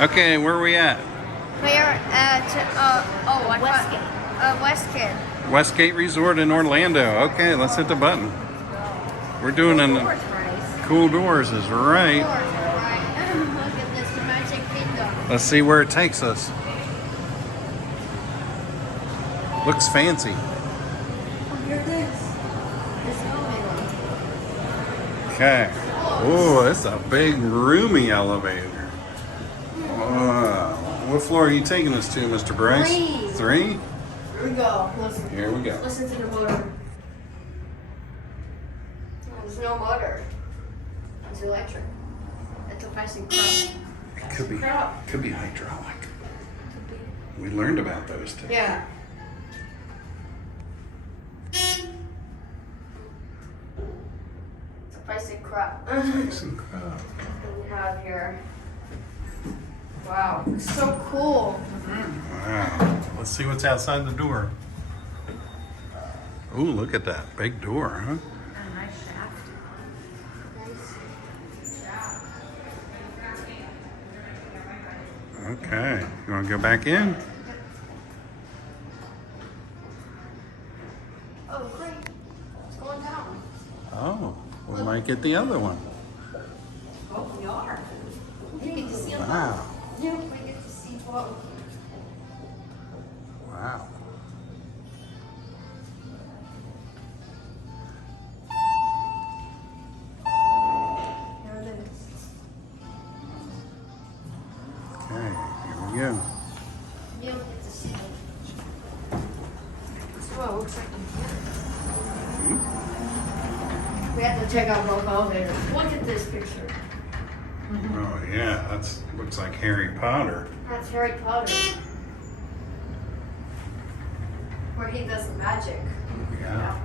Okay, where are we at? We're at Westgate. Westgate. Westgate Resort in Orlando. Okay, let's hit the button. We're doing Doors, an Bryce. cool doors is right. Look at this magic kingdom. Let's see where it takes us. Looks fancy. Oh, hear this. This elevator. Okay. Oh, it's a big roomy elevator. What floor are you taking us to, Mr. Bryce? 3. 3? Here we go. Listen. Here we go. Listen to the motor. There's no motor. It's electric. It's a bicycle. It could be hydraulic. We learned about those today. Yeah. It's a bicycle crop. Some crap. We have here. Wow, it's so cool. Wow. Let's see what's outside the door. Oh, look at that big door, huh? A nice shaft. Okay. You want to go back in? Oh, great. It's going down. Oh, we might get the other one. Oh, we are. You get to see them. Wow. Yeah, we get to see both. Wow. Here it is. Okay, here we go. You don't get to see them. That's what it looks like in here. We have to check out both elevators. Look at this picture. Oh yeah, that's looks like Harry Potter. That's Harry Potter. Where he does the magic. Yeah.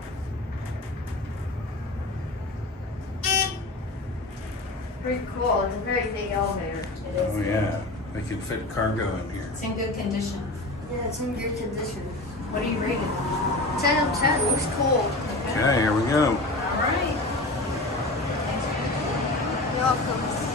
Pretty cool. It's a very big elevator. It is. Oh yeah, they could fit cargo in here. It's in good condition. Yeah, it's in good condition. What are you rating? 10 out of 10. Looks cool. Okay, here we go. All right. Thanks for You're welcome.